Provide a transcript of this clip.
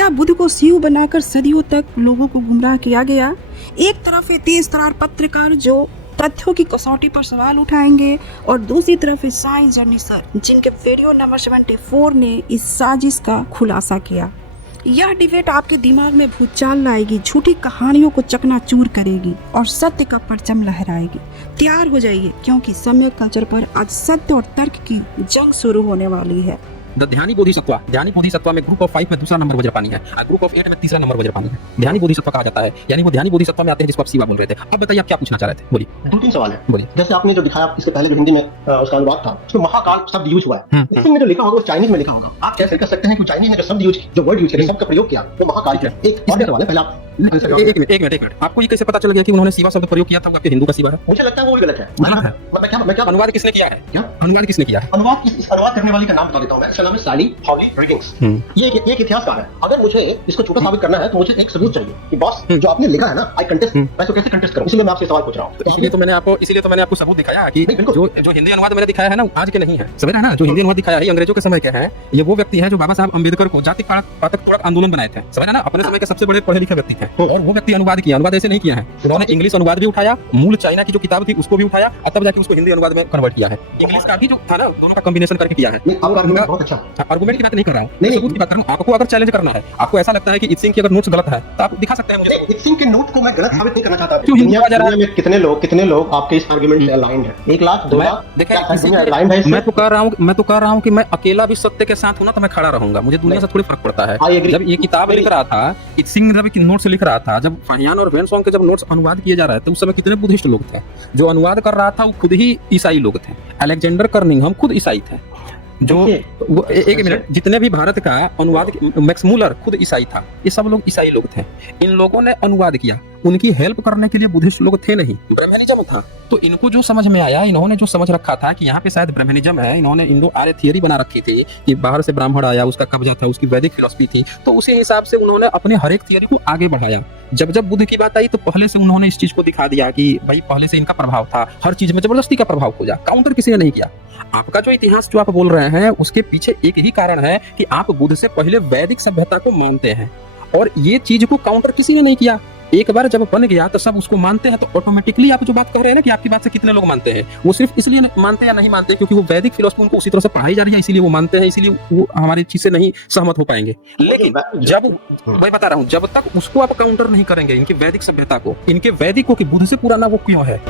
क्या बुद्ध को शिव बनाकर सदियों तक लोगों को गुमराह किया गया? एक तरफ है तेज तरार पत्रकार जो तथ्यों की कसौटी पर सवाल उठाएंगे और दूसरी तरफ है साइंस जर्नलिस्ट जिनके वीडियो नंबर 74 ने इस साजिश का खुलासा किया। यह डिबेट आपके दिमाग में भूचाल लाएगी, झूठी कहानियों को चकनाचूर करेगी और सत्य का परचम लहराएगी। तैयार हो जाइए क्योंकि समय कल्चर पर आज सत्य और तर्क की जंग शुरू होने वाली है। द ध्यानी बोधिसत्व में ग्रुप ऑफ 5 में दूसरा नंबर वज्रपानी है और ग्रुप ऑफ 8 में तीसरा नंबर वज्रपानी है। ध्यानी बोधिसत्व कहा जाता है, यानी वो ध्यानी बोधिसत्व में आते हैं जिसको आप शिवा बोल रहे थे। अब बताइए आप क्या पूछना चाह रहे थे, बोलिए। 2-3 सवाल है। बोलिए। जैसे आपने जो दिखाया इसके पहले जो हिंदी में उसका अनुवाद था, उसमें महाकाल शब्द यूज हुआ है। इसमें जो लिखा होगा वो चाइनीज में लिखा होगा। आप कैसे कर सकते हैं कि चाइनीज में जो शब्द जो वर्ड यूज किया, शब्द का प्रयोग किया, वो महाकाल है। एक और सवाल है, पहले आप एक मिनट आपको ये कैसे पता चल गया कि उन्होंने शिवा शब्द प्रयोग किया था? आपके हिंदू का शिवा है? मुझे लगता है वो भी गलत है। मैं क्या अनुवाद किसने किया है? क्या अनुवाद किसने किया है? अनुवाद करने वाली का नाम बता देता हूं मैं। इसका नाम है सैली हॉली रीडिंग्स। ये एक इतिहासकार है। अगर मुझे इसको झूठा साबित करना है तो मुझे एक सबूत चाहिए कि बॉस जो आपने लिखा है ना, आई कंटेस्ट, मैं तो कैसे कंटेस्ट करूं? इसलिए मैं आपसे सवाल पूछ रहा हूं। इसलिए तो मैंने आपको सबूत दिखाया कि जो हिंदी अनुवाद मैंने दिखाया है ना, आज के नहीं है, समझ रहे हैं ना? जो हिंदी अनुवाद दिखाया है अंग्रेजों के समय के है। ये वो व्यक्ति है जो बाबा साहब अम्बेडकर को जाति पातक तोड़क आंदोलन बनाए थे, समझ रहे हैं ना? अपने समय के सबसे बड़े पढ़े लिखे व्यक्ति थे और वो व्यक्ति अनुवाद ऐसे नहीं किया है। उन्होंने इंग्लिश अनुवाद भी उठाया, मूल चाइना की जो किताब थी उसको भी उठाया और तब जाके उसको हिंदी अनुवाद में कन्वर्ट किया है। इंग्लिश का भी जो था ना, दोनों का कॉम्बिनेशन करके किया है। बहुत अच्छा आर्गुमेंट की बात नहीं कर रहा हूं, सबूत की बात कर रहा हूं। आपको अगर चैलेंज करना है, आपको ऐसा लगता है कि इत्सिंग की अगर नोट्स गलत है तो आप दिखा सकते हैं मुझे। इत्सिंग के नोट को मैं गलत साबित नहीं करना चाहता। क्यों दुनिया में कितने लोग आपके इस आर्गुमेंट से अलाइंड हैं? 1 लाख 2 लाख? मैं तो कह रहा हूं कि मैं अकेला भी सत्य के साथ हूं ना तो मैं खड़ा रहूंगा। मुझे दुनिया से थोड़ी फर्क पड़ता है। जब ये किताब लिख रहा था, इत्सिंग जब नोट्स लिख रहा था, जब फाहियान और वेनसोंग के जब नोट्स अनुवाद किए जा रहे थे, उस समय कितने बुद्धिस्ट लोग थे? जो अनुवाद कर रहा था वो खुद ही ईसाई लोग थे। अलेक्जेंडर कर्निंघम खुद ईसाई थे। जो एक मिनट, जितने भी भारत का अनुवाद, मैक्स मूलर खुद ईसाई था। ये सब लोग ईसाई लोग थे। इन लोगों ने अनुवाद किया, उनकी हेल्प करने के लिए बुद्धिस्ट लोग थे नहीं, ब्रह्मनिज्म था। तो इनको जो समझ में आया, इन्होंने जो समझ रखा था कि यहाँ पे शायद ब्रह्मनिज्म है, इन्होंने इंडो आर्य थियरी बना रखी थी कि बाहर से ब्राह्मण आया, उसका कब्जा था, उसकी वैदिक फिलॉसफी थी। तो उसी हिसाब से उन्होंने अपने हर एक थियरी को आगे बढ़ाया। जब बुद्ध की बात आई तो पहले से उन्होंने इस चीज को दिखा दिया कि भाई पहले से इनका प्रभाव था, हर चीज में जबरदस्ती का प्रभाव हो जा। काउंटर किसी ने नहीं किया। आपका जो इतिहास जो आप बोल रहे हैं उसके पीछे एक ही कारण है कि आप बुद्ध से पहले वैदिक सभ्यता को मानते हैं और ये चीज को काउंटर किसी ने नहीं किया। एक बार जब बन गया तो सब उसको मानते हैं, तो ऑटोमेटिकली आप जो बात कह रहे हैं ना कि आपकी बात से कितने लोग मानते हैं, वो सिर्फ इसलिए मानते या नहीं मानते क्योंकि वो वैदिक फिलॉसफी उनको उसी तरह से पढ़ाई जा रही है, इसीलिए वो मानते हैं, इसीलिए वो हमारी चीज से नहीं सहमत हो पाएंगे। लेकिन जब मैं बता रहा हूँ, जब तक उसको आप काउंटर नहीं करेंगे, इनकी वैदिक सभ्यता को, इनके वैदिकों की बुद्ध से पुराना वो क्यों है,